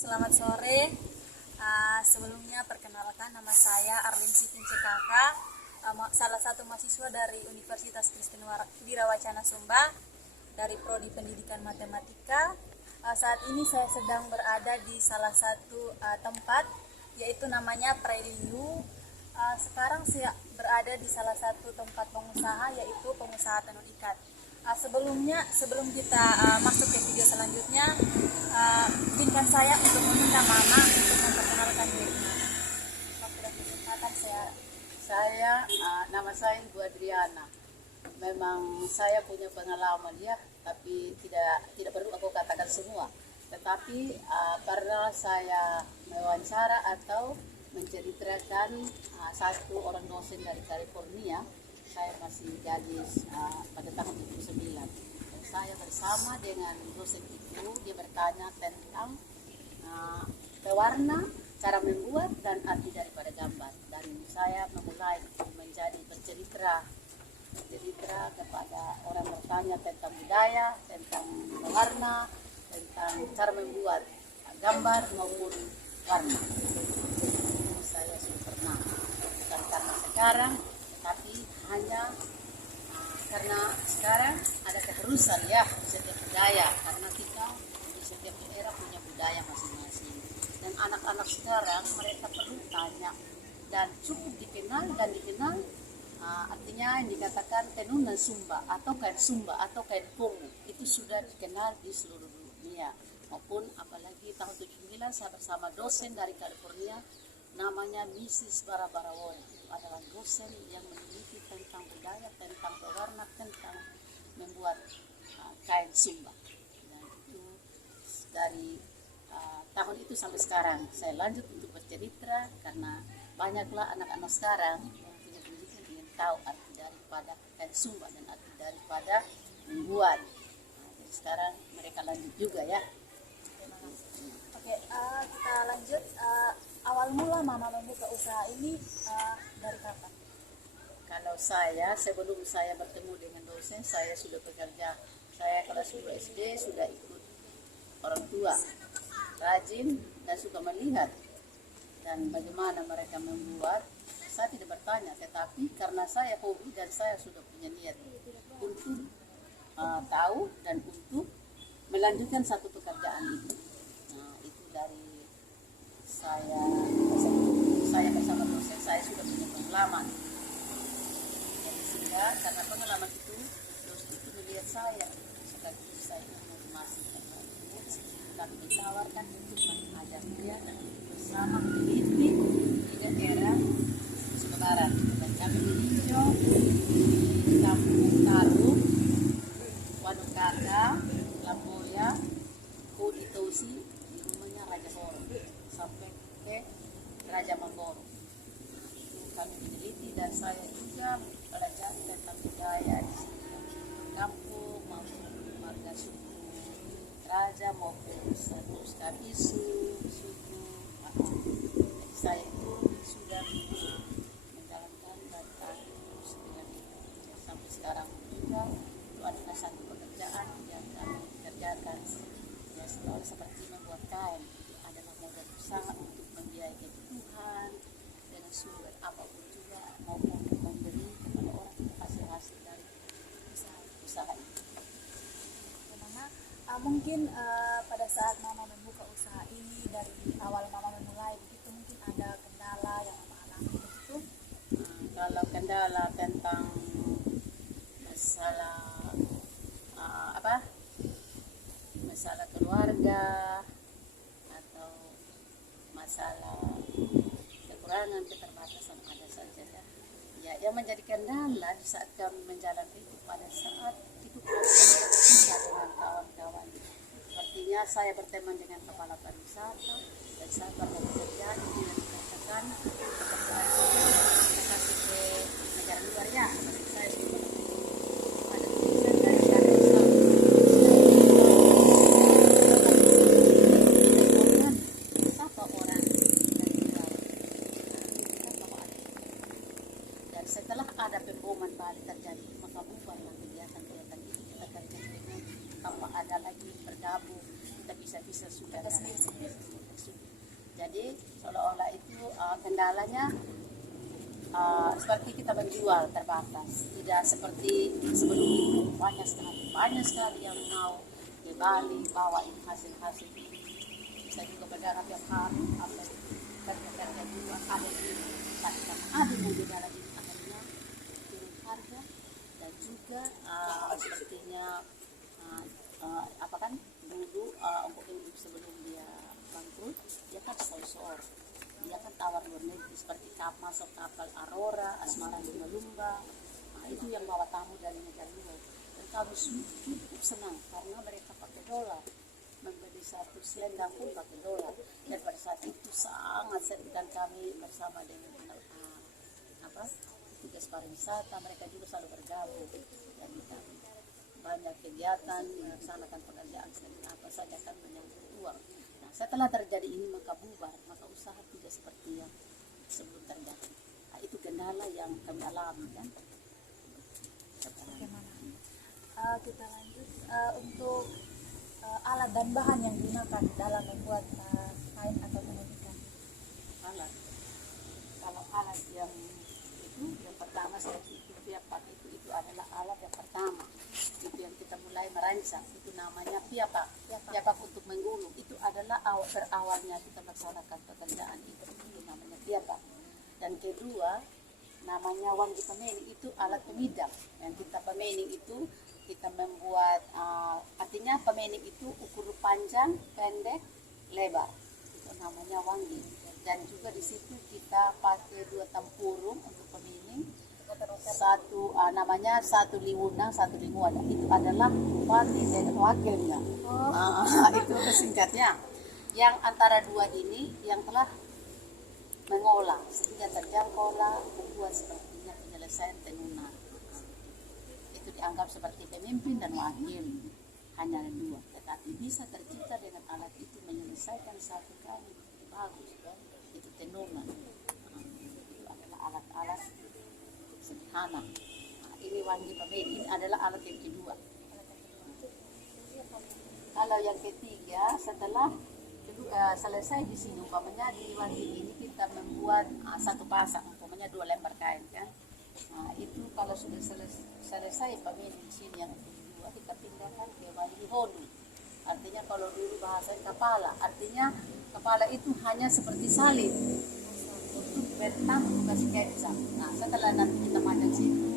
Selamat sore. Sebelumnya perkenalkan, nama saya Arlin Sitin CKK, salah satu mahasiswa dari Universitas Kristen Wirawacana Sumba dari Prodi Pendidikan Matematika. Saat ini saya sedang berada di salah satu tempat, yaitu namanya Preliu. Sekarang saya berada di salah satu tempat pengusaha, yaitu pengusaha tenun ikat. Sebelum kita masuk ke video selanjutnya, izinkan saya untuk meminta Mama untuk memperkenalkan dirinya. Waktu dan kesempatan nama saya Ibu Adriana. Memang saya punya pengalaman ya, tapi tidak perlu aku katakan semua. Tetapi karena saya mewawancara atau menceritakan satu orang dosen dari California, saya masih gadis pada tahun 2009. Dan saya bersama dengan dosen itu, dia bertanya tentang pewarna, cara membuat dan arti daripada gambar. Dan saya memulai menjadi bercerita kepada orang bertanya tentang budaya, tentang pewarna, tentang cara membuat gambar maupun warna. Itu saya sudah pernah, bukan karena sekarang, tapi hanya karena sekarang ada keharusan ya di setiap budaya, karena kita di setiap daerah punya budaya masing-masing. Dan anak-anak sekarang mereka perlu tanya dan cukup dikenal artinya yang dikatakan tenunan Sumba atau kain Kongo itu sudah dikenal di seluruh dunia, maupun apalagi tahun 79 saya bersama dosen dari California namanya Mrs. Barabarawon, adalah dosen yang meneliti tentang budaya, tentang pewarna, tentang membuat kain Sumba. Dan itu dari tahun itu sampai sekarang saya lanjut untuk bercerita, karena banyaklah anak-anak sekarang yang punya pendidikan ingin tahu arti daripada kain Sumba dan arti daripada membuat. Jadi sekarang mereka lanjut juga ya. Oke, kita lanjut. Awal mula Mama membuka usaha ini dari kapan? Kalau saya, sebelum saya bertemu dengan dosen, saya sudah bekerja. Saya kelas 2 SD sudah ikut orang tua, rajin dan suka melihat dan bagaimana mereka membuat. Saya tidak bertanya, tetapi karena saya hobi dan saya sudah punya niat untuk tahu dan untuk melanjutkan satu pekerjaan itu. Nah, itu dari saya bersama dosen, saya sudah punya pengalaman. Jadi sehingga karena pengalaman itu, dosen itu melihat saya sekaligus saya masih kami ditawarkan untuk mengajar dia bersama meneliti di daerah Sumatera Barat. Dan kami meninjau di Kampung Taruh, Wadukaka, Lamboya, Koditosi, di rumahnya Raja Boro, sampai ke Raja Mamboro. Kami meneliti dan saya juga belajar tentang budaya di sini, kampung maupun marga suku Raja maupun status Kabisu, suku. Jadi saya itu sudah menjalankan dan terus dengan sampai sekarang juga itu adalah satu pekerjaan yang kami kerjakan. Ya, selalu seperti membuat kain, itu adalah modal usaha untuk membiayai kebutuhan dengan sumber apapun juga, maupun memberi kepada orang hasil dari usaha itu. Mungkin pada saat Mama membuka usaha ini, dari awal Mama memulai begitu, mungkin ada kendala yang Mama alami begitu? Kalau kendala tentang masalah masalah keluarga atau masalah kekurangan, keterbatasan, ada saja ya. Yang menjadi kendala di saat kami menjalankan itu pada saat itu bisa dengan kawan-kawan. Artinya saya berteman dengan kepala pariwisata dan saya pernah bekerja ini yang dikatakan kita kasih ke negara luar ya. Saya sudah ada tulisan dari negara Islam. Sapa orang dari luar, dan setelah ada pemboman Bali terjadi, maka bubarlah kegiatan-kegiatan itu, kita kerja dengan tanpa ada lagi bergabung, kita bisa sudah Jadi seolah-olah itu kendalanya seperti kita menjual terbatas, tidak seperti sebelum itu banyak sekali yang mau di Bali bawa ini hasil-hasil ini. Bisa juga berdarah tiap hari, apa kerja juga ada di tapi karena ada yang berdarah ini akhirnya turun harga dan juga sepertinya apa kan dulu untuk hidup sebelum dia bangkrut dia kan sponsor, dia kan tawar luar negeri seperti masuk kapal Aurora, Asmara di Lumba. Nah, itu yang bawa tamu dari negara luar. Dan kami cukup senang karena mereka pakai dolar, membeli satu selendang pun pakai dolar. Dan pada saat itu sangat sering dan kami bersama dengan tugas pariwisata, mereka juga selalu bergabung dan kami banyak kegiatan melaksanakan pekerjaan apa saja kan menyangkut uang. Nah, setelah terjadi ini maka bubar, maka usaha tidak seperti yang sebelum terjadi. Nah, itu kendala yang kami alami kan. Bagaimana? Kita lanjut untuk alat dan bahan yang digunakan dalam membuat kain atau tenun ikan. Alat, kalau alat yang itu yang pertama saya itu piapak itu adalah alat yang pertama. Itu yang kita mulai merancang, itu namanya piapak. Piapak untuk menggulung itu adalah berawalnya kita melaksanakan pekerjaan itu namanya piapak. Dan kedua namanya wangi pemeni, itu alat pemidang yang kita pemeni itu kita membuat artinya pemeni itu ukur panjang, pendek, lebar, itu namanya wangi. Dan juga di situ kita pakai 2 tempurung untuk pemeni, namanya satu liwunang, satu limuada, itu adalah bupati dan wakilnya. Itu singkatnya. Yang antara dua ini yang telah mengolah sehingga terjangkaulah membuat sepertinya penyelesaian tenunan. Itu dianggap seperti pemimpin dan wakil, hanya dua, tetapi bisa tercipta dengan alat itu menyelesaikan satu kali bagus kan? Itu tenunan. Itu adalah alat-alat sederhana. Nah, ini wangi pemeni, ini adalah alat yang kedua. Kalau yang ketiga setelah selesai di sini umpamanya di wangi ini kita membuat satu pasang umpamanya 2 lembar kain kan. Nah, itu kalau sudah selesai pemeni di sini yang kedua kita pindahkan ke wangi honu. Artinya kalau dulu bahasa kepala, artinya kepala itu hanya seperti salib untuk bentang tugas kencang. Nah, setelah nanti kita pandang situ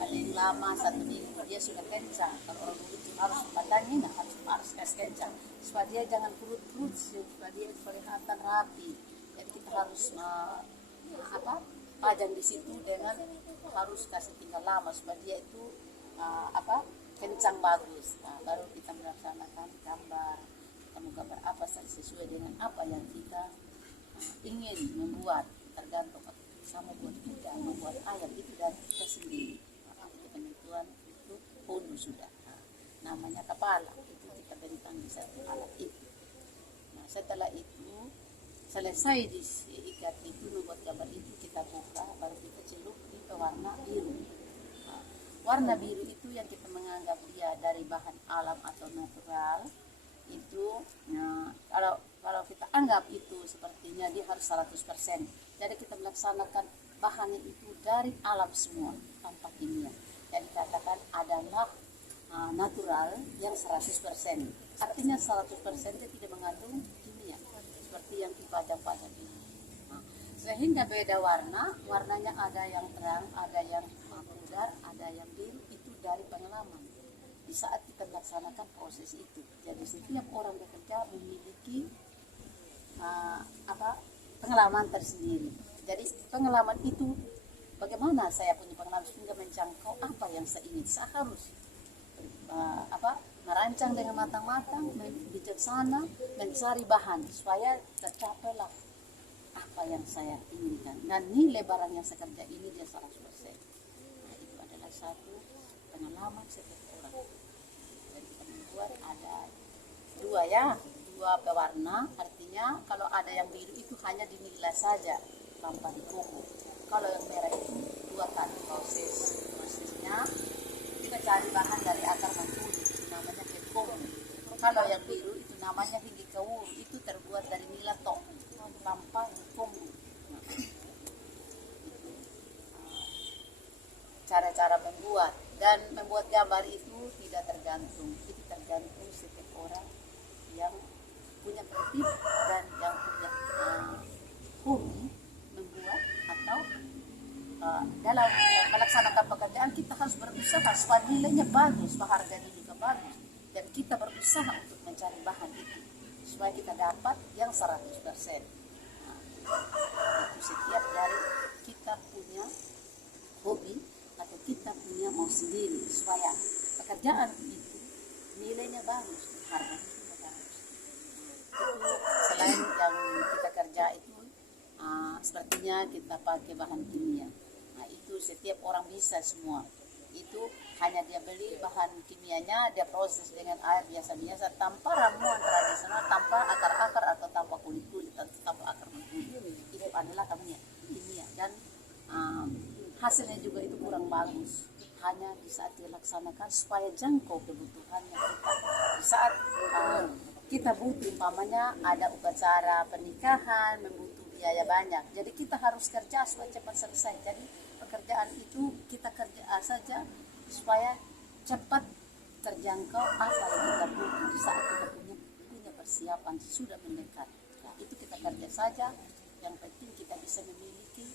paling lama 1 minggu dia sudah kencang. Kalau orang dulu harus pandangin, harus kencang supaya dia jangan perut-perut, supaya dia kelihatan rapi. Jadi kita harus pajang di situ dengan harus kasih tinggal lama supaya dia itu kencang bagus. Nah, baru kita melaksanakan gambar, kita mau gambar apa sesuai dengan apa yang kita ingin membuat, tergantung sama buat kuda, membuat ayam itu dari kita sendiri. Itu penentuan itu honu sudah. Namanya kepala itu kita bentang di satu alat itu. Nah, setelah itu selesai diikat itu membuat gambar itu kita buka, baru kita celup di pewarna biru. Nah, warna biru itu yang kita menganggap dia dari bahan alam atau natural itu. Nah, kalau kita anggap itu sepertinya dia harus 100%. Jadi kita melaksanakan bahannya itu dari alam semua tanpa kimia. Jadi katakan adalah natural yang 100%. Artinya 100% dia tidak mengandung kimia seperti yang dipajang-pajang ini. Nah, sehingga beda warnanya ada yang terang, ada yang pudar, ada yang biru, itu dari pengalaman. Di saat kita melaksanakan proses itu, jadi setiap orang bekerja memiliki pengalaman tersendiri. Jadi pengalaman itu bagaimana saya punya pengalaman sehingga menjangkau apa yang saya ingin. Saya harus merancang dengan matang-matang, bijaksana, mencari bahan supaya tercapailah apa yang saya inginkan. Dan nilai barang yang saya kerja ini dia 100%. Nah, itu adalah satu pengalaman setiap orang. Dan kita membuat ada dua pewarna, artinya kalau ada yang biru itu hanya dinilai saja tanpa dikumpul. Kalau yang merah itu 2 kali prosesnya. Kita cari bahan dari akar mangkudu, namanya kekong. Kalau yang biru itu namanya hinggi kawur, itu terbuat dari nila tong. tanpa hukum. Nah, cara-cara membuat dan membuat gambar itu tidak tergantung, itu tergantung setiap orang yang punya kreatif dan yang punya hobi membuat atau dalam melaksanakan pekerjaan kita harus berusaha supaya nilainya bagus, harganya juga bagus, dan kita berusaha untuk mencari bahan itu supaya kita dapat yang 100%. Nah, itu setiap dari kita punya hobi atau kita punya mau sendiri supaya pekerjaan itu nilainya bagus, harganya juga bagus. Itu selain yang kita kerja itu sepertinya kita pakai bahan kimia. Nah, itu setiap orang bisa semua. Itu hanya dia beli bahan kimianya, dia proses dengan air biasa-biasa tanpa ramuan tradisional, tanpa akar-akar atau tanpa kulit-kulit atau tanpa akar kulit. Itu adalah kimia dan hasilnya juga itu kurang bagus. Hanya di saat dilaksanakan supaya jangkau kebutuhannya kita. Di saat kita butuh, umpamanya ada upacara pernikahan, membutuhkan biaya banyak. Jadi kita harus kerja supaya cepat selesai. Jadi pekerjaan itu kita kerja saja supaya cepat terjangkau apa yang kita butuh di saat kita punya persiapan sudah mendekat. Nah, itu kita kerja saja. Yang penting kita bisa memiliki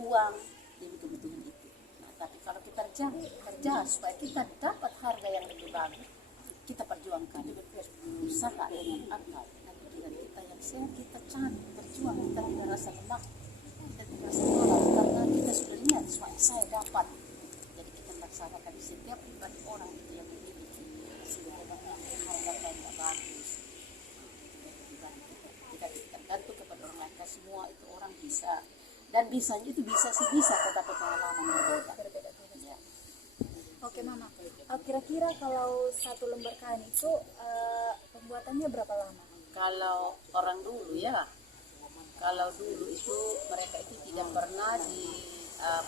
uang demi kebutuhan itu. Nah, tapi kalau kita kerja supaya kita dapat harga yang lebih bagus, kita perjuangkan, usaha dengan akal. Kita yang sehat, kita cantik berjuang, kita tidak rasa lemak, kita tidak rasa malas karena kita sudah lihat saya dapat. Jadi kita melaksanakan di setiap pribadi orang itu yang memiliki sebenarnya harga yang tidak bagus. Kita tergantung kepada orang lain, semua itu orang bisa dan bisanya itu bisa sih bisa, tetapi pengalaman berbeda. Ya. Oke Mama, kira-kira kalau satu lembar kain itu pembuatannya berapa lama? Kalau orang dulu ya, kalau dulu itu mereka itu tidak pernah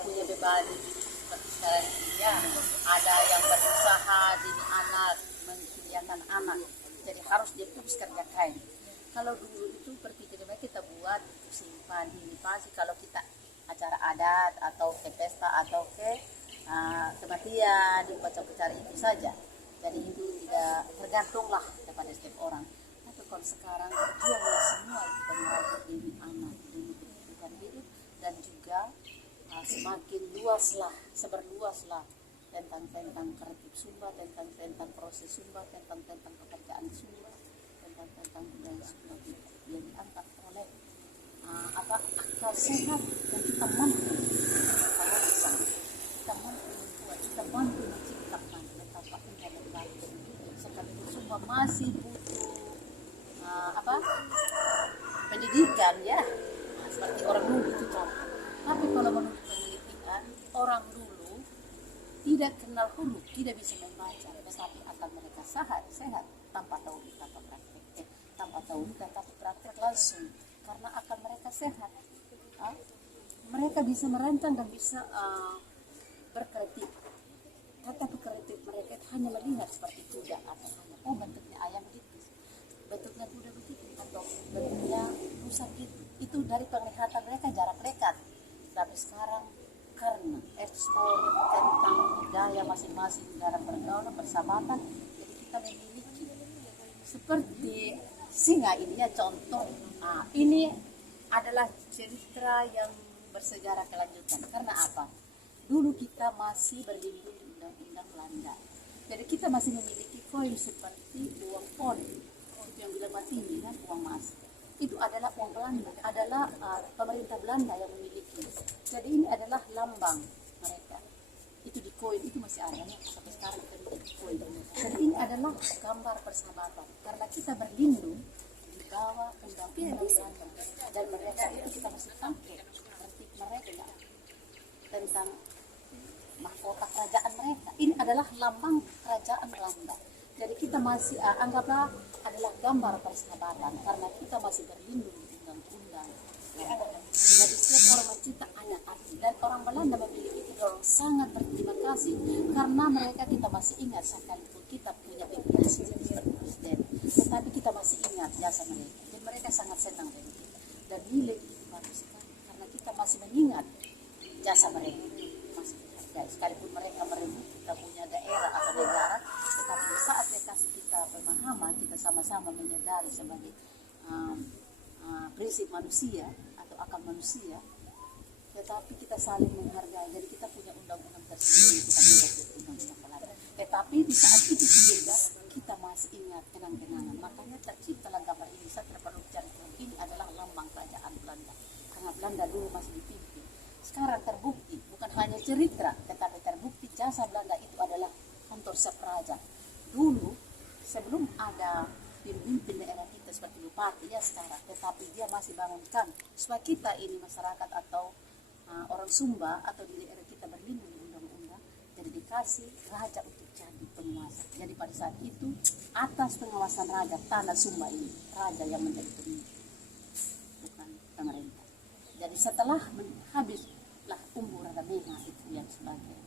punya beban seperti sekarang ini ya. Ada yang berusaha dini anak, menkuliahkan anak, jadi harus dia terus kerja kain. Kalau dulu itu berpikirnya kita buat simpan ini pasti kalau kita acara adat atau ke pesta atau ke kematian di upacara itu saja. Jadi itu tidak tergantunglah kepada setiap orang. Kalau sekarang berjuanglah semua itu pengajar demi anak, demi kehidupan hidup dan juga semakin luaslah, seberluaslah tentang kreatif Sumba, tentang proses Sumba, tentang pekerjaan Sumba, tentang budaya Sumba yang diangkat oleh akal sehat dan kita mampu kita mampu membuat, kita mampu menciptakan betapa indah dan baik. Sekarang Sumba masih butuh pendidikan ya, seperti orang dulu itu contoh. Tapi kalau menurut penelitian, orang dulu tidak kenal hulu, tidak bisa membaca, tetapi akan mereka sehat tanpa tahu tanpa praktek, tapi praktek langsung karena akan mereka sehat. Mereka bisa merancang dan bisa berkreatif. Tetapi kreatif mereka hanya melihat seperti kuda atau bentuknya ayam gitu, bentuknya kuda begitu atau bentuknya rusa gitu. Itu dari penglihatan mereka jarak dekat. Tapi sekarang karena ekspor tentang budaya masing-masing negara pergaulan persahabatan, jadi kita memiliki seperti singa ini ya contoh. Ini adalah cerita yang bersejarah kelanjutan. Karena apa? Dulu kita masih berlindung di undang-undang Belanda. Jadi kita masih memiliki koin seperti uang pon, itu yang bilang tinggi kan, uang emas. Itu adalah uang Belanda, adalah pemerintah Belanda yang memiliki. Jadi ini adalah lambang mereka. Itu di koin, itu masih ada sampai sekarang kita memiliki koin. Dan ini adalah gambar persahabatan. Karena kita berlindung di bawah undang-undang Belanda. Dan mereka itu kita masih pakai seperti mereka tentang mahkota kerajaan mereka. Ini adalah lambang kerajaan Belanda. Jadi kita masih anggaplah adalah gambar persahabatan karena kita masih berlindung di undang-undang. Jadi setiap orang mencipta anak arti dan orang Belanda memiliki itu orang sangat berterima kasih karena mereka kita masih ingat sekalipun kita punya presiden, tetapi kita masih ingat jasa mereka. Dan mereka sangat senang dengan kita. dan nilai itu bagus sekali karena kita masih mengingat jasa mereka, masih menghargai sekalipun mereka merebut kita punya daerah atau negara, tetapi saat dia kasih kita pemahaman, kita sama-sama menyadari sebagai prinsip manusia atau akal manusia, tetapi kita saling menghargai. Jadi kita punya undang-undang tersendiri, kita bebas dari undang-undang Belanda. Tetapi di saat itu juga kita masih ingat kenang-kenangan. Makanya terciptalah gambar ini. Saya tidak perlu cari tahu. Ini adalah lambang kerajaan Belanda. Karena Belanda dulu masih dipimpin. Sekarang terbukti, bukan hanya cerita, tetapi terbukti jasa Belanda itu adalah kantor staf raja. Dulu sebelum ada pemimpin daerah kita seperti bupati ya sekarang, tetapi dia masih bangunkan supaya kita ini masyarakat atau orang Sumba atau di daerah kita berlindung di undang-undang, jadi dikasih raja untuk jadi penguasa. Jadi pada saat itu atas pengawasan raja tanah Sumba ini raja yang menjadi pemimpin, bukan pemerintah. Jadi setelah habislah umur Raja Mena itu yang sebagai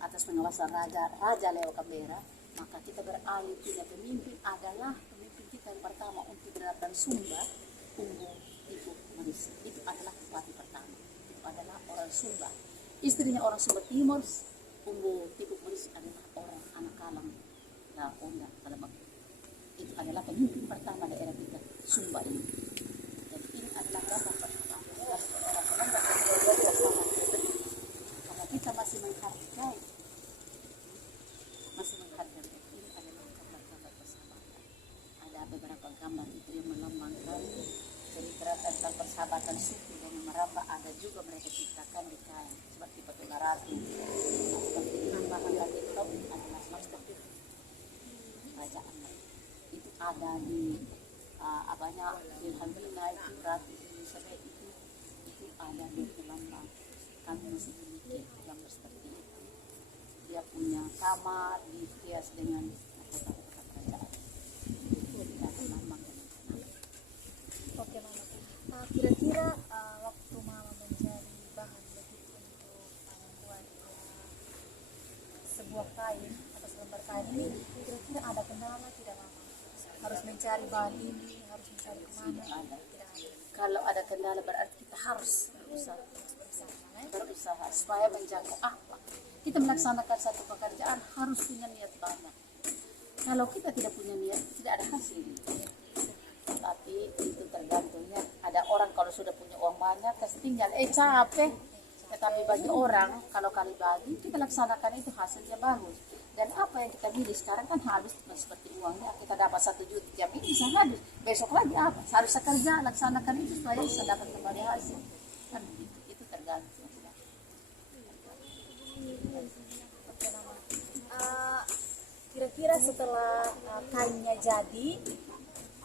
atas pengawasan raja Leo Kambera, maka kita beralih punya pemimpin adalah pemimpin kita yang pertama untuk berada Sumba, Umbu Ibu Marisi. Itu adalah bupati pertama. Itu adalah orang Sumba. Istrinya orang Sumba Timur, Umbu Ibu Marisi adalah orang anak Kalang, nah Onda Kalabang. Itu adalah pemimpin pertama daerah kita Sumba ini. Jadi ini adalah gambar pertama. Karena kita masih menghargai ini adalah gambar-gambar persahabatan. Ada beberapa gambar itu yang melambangkan cerita tentang persahabatan suku dan merambah. Ada juga mereka ciptakan di kain seperti Petula Ratu, seperti tambahan lagi itu adalah masker kerajaan. Itu ada di abahnya Wilhelmina itu Ratu Elizabeth itu ada di lambang. Kami masih memiliki gambar seperti itu. Dia punya kamar dihias dengan kota-kota kerajaan. Itu adalah lambang. Oke Mama. Kira-kira waktu Mama mencari bahan begitu untuk membuat sebuah kain atau selembar kain ini, kira-kira ada kendala tidak Mama? Harus mencari bahan ini, harus mencari kemana? Tidak ada. Tidak ada. Kalau ada kendala berarti kita harus berusaha supaya menjangkau apa. Kita melaksanakan satu pekerjaan harus punya niat banyak. Kalau kita tidak punya niat, tidak ada hasil. Tapi itu tergantung ya. Ada orang kalau sudah punya uang banyak, kasih tinggal, capek. Tetapi bagi orang, kalau kali bagi, kita laksanakan itu hasilnya bagus. Dan apa yang kita milih sekarang kan habis, seperti uangnya. Kita dapat 1 juta, jam ini bisa habis. Besok lagi apa? Harus kerja, laksanakan itu supaya bisa dapat kembali hasil. Kan itu tergantung. Oke Mama. Kira-kira setelah kainnya jadi,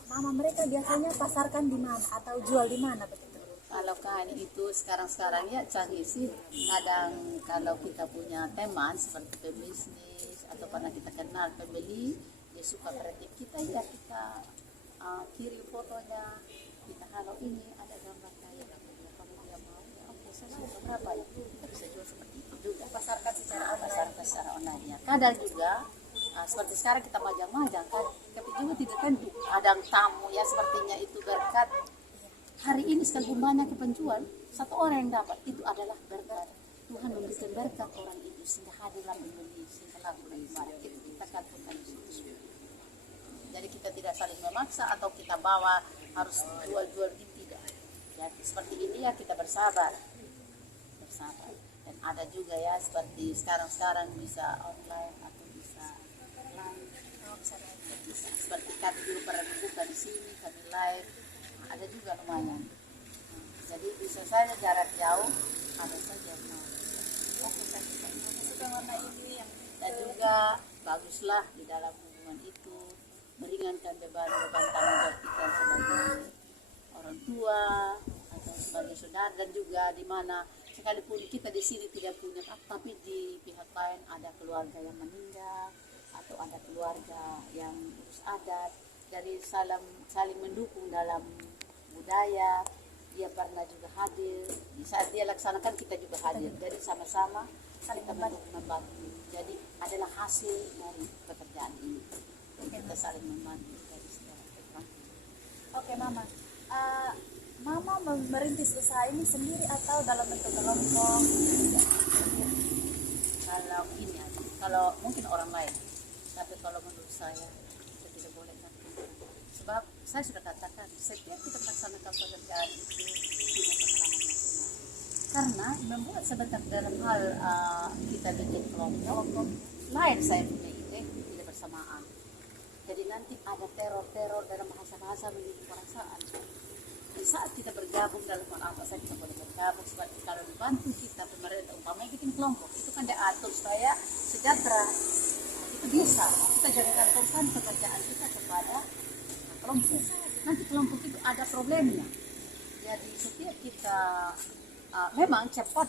Mama mereka biasanya pasarkan di mana atau jual di mana begitu? Kalau kain itu sekarang ya canggih sih. Kadang kalau kita punya teman seperti pebisnis atau pernah kita kenal pembeli, dia suka kreatif kita ya kita kirim fotonya, kita kalau ini ada gambar kayak kalau dia mau, oke saya suka berapa ya, kita bisa jual seperti itu juga. Pasarkan secara online ya. Kadang juga seperti sekarang kita majang-majang kan, tapi juga tidak tentu. Kadang tamu ya sepertinya itu berkat. Hari ini sekalipun banyak penjual, 1 orang yang dapat itu adalah berkat. Tuhan memberikan berkat orang itu sehingga hadirlah membeli, sehingga laku dari barang itu kita katakan di situ. Jadi kita tidak saling memaksa atau kita bawa harus jual-jual gitu tidak. Jadi seperti ini ya kita bersabar. Dan ada juga ya seperti sekarang bisa online atau bisa live. Bisa. Seperti kami dulu pernah buka di sini, kami live. Ada juga lumayan. Jadi bisa saja jarak jauh, ada saja mau. suka warna ini yang Dan juga baguslah di dalam hubungan itu meringankan beban-beban tanggung jawab kita sebagai orang tua atau sebagai saudara, dan juga di mana sekalipun kita di sini tidak punya tapi di pihak lain ada keluarga yang meninggal atau ada keluarga yang urus adat, jadi saling mendukung dalam budaya. Dia pernah juga hadir di saat dia laksanakan, kita juga hadir, jadi sama-sama saling membantu. Jadi adalah hasil dari pekerjaan ini, kita saling membantu dari segala tempat. Oke Mama, Mama merintis usaha ini sendiri atau dalam bentuk kelompok? Kalau ini ya, kalau mungkin orang lain, tapi kalau menurut saya kita tidak boleh gantung. Sebab saya sudah katakan setiap kita melaksanakan pekerjaan itu punya pengalaman masing-masing. Karena membuat sebentar dalam hal kita bikin kelompok lain, saya punya ide tidak bersamaan. Jadi nanti ada teror-teror dalam bahasa-bahasa menyinggung perasaan. Di saat kita bergabung dalam hal apa saja kita boleh bergabung, sebab kalau dibantu kita pemerintah umpamanya bikin kelompok itu kan diatur supaya sejahtera. Itu bisa kita jangan gantungkan pekerjaan kita kepada kelompok. Nanti kelompok itu ada problemnya. Jadi setiap kita memang cepat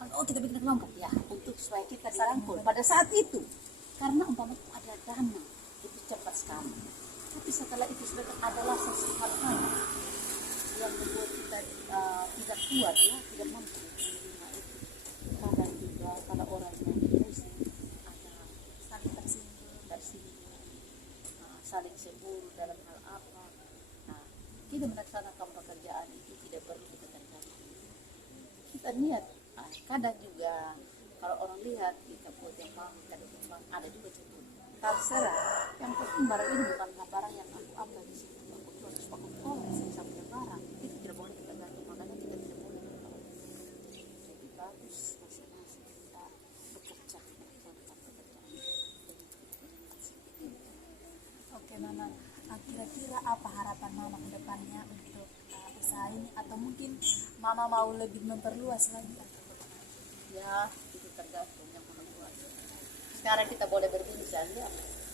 kalau kita bikin kelompok ya untuk supaya kita dirangkul pada saat itu, karena umpamanya ada dana itu cepat sekali. Tapi setelah itu sudah adalah sesuatu yang membuat kita tidak kuat ya, tidak mampu menerima itu. Kadang juga kalau orang yang emosi ada saling tersinggung, saling cemburu dalam hal apa. Nah, kita melaksanakan pekerjaan itu tidak perlu kita terganggu. Kita niat, kadang juga kalau orang lihat kita buat yang bang, kita buat ada juga cemburu. Terserah. Yang penting barang ini bukanlah barang yang aku ambil di situ. Aku tuh harus pakai orang saya punya barang. Itu tidak boleh kita gantung. Makanya kita tidak boleh berkawan. Jadi bagus masing-masing kita bekerja melaksanakan pekerjaan. Oke Mama, kira-kira apa harapan Mama ke depannya untuk usaha ini, atau mungkin Mama mau lebih memperluas lagi? Ya, itu tergantung yang membuat. Sekarang kita boleh berbincang ya.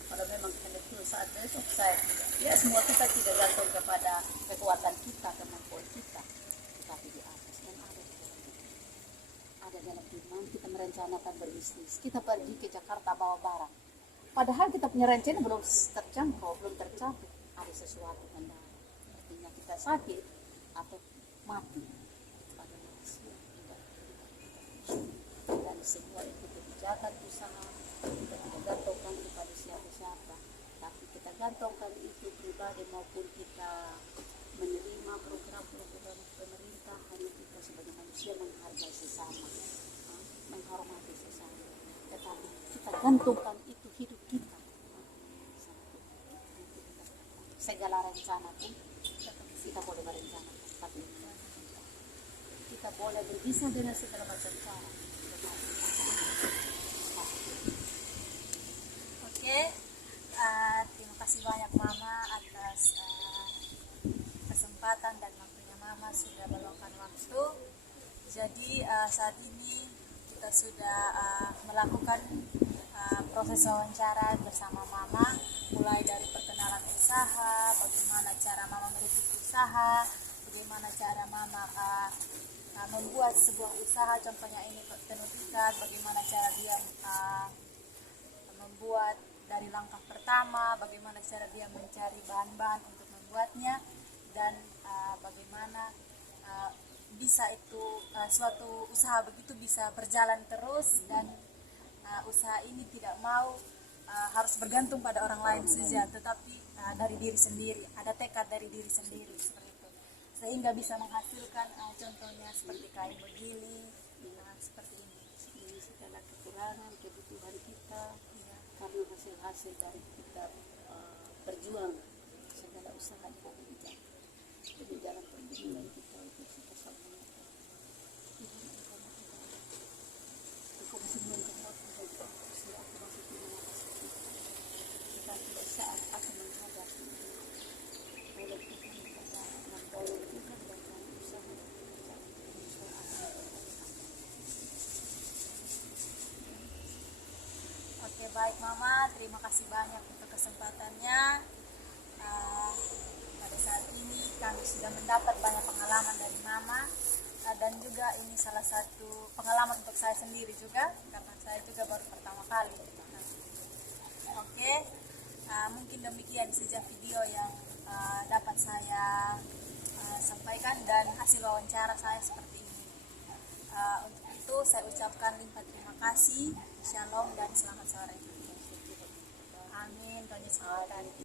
Kalau memang betul saat besok saya ya semua kita tidak gantung kepada kekuatan kita, kemampuan kita, tetapi di atas yang ada di dalam diri. Ada dalam iman kita merencanakan berbisnis. Kita pergi ke Jakarta bawa barang. Padahal kita punya rencana belum terjangkau, belum tercapai. Ada sesuatu kendala. Artinya kita sakit atau mati. Pada manusia tidak dan semua itu kebijakan usaha kita tidak gantungkan kepada siapa-siapa, tapi kita gantungkan itu pribadi maupun kita menerima program-program pemerintah. Hanya kita sebagai manusia menghargai sesama, menghormati sesama, tetapi kita gantungkan itu hidup kita. Segala rencana pun kita boleh berencana, tapi kita boleh berpisah dengan segala macam cara. Oke, terima kasih banyak Mama atas kesempatan dan waktunya Mama sudah meluangkan waktu. Jadi saat ini kita sudah melakukan proses wawancara bersama Mama, mulai dari perkenalan usaha, bagaimana cara Mama merintis usaha, bagaimana cara Mama membuat sebuah usaha, contohnya ini tenun ikat, bagaimana cara dia membuat dari langkah pertama, bagaimana cara dia mencari bahan-bahan untuk membuatnya, dan bagaimana bisa itu suatu usaha begitu bisa berjalan terus, dan usaha ini tidak mau harus bergantung pada orang lain saja, tetapi dari diri sendiri, ada tekad dari diri sendiri seperti itu, sehingga bisa menghasilkan contohnya seperti kain bergiling, seperti ini. Ini segala kekurangan, kebutuhan kita, karena hasil-hasil dari kita berjuang, segala usaha kita berjuang. Jadi dalam perjuangan kita itu kita sama. Aku masih belum kenal kita masih punya tetapi saat aku menghadapi oleh Tuhan kita membawa Tuhan dalam usaha Oke, baik Mama, terima kasih banyak untuk kesempatannya. Pada saat ini kami sudah mendapat banyak pengalaman dari Mama, dan juga ini salah satu pengalaman untuk saya sendiri juga, karena saya juga baru pertama kali. Oke, mungkin demikian saja video yang dapat saya sampaikan dan hasil wawancara saya seperti ini. Untuk itu saya ucapkan limpah terima kasih, shalom dan selamat sore. Amin.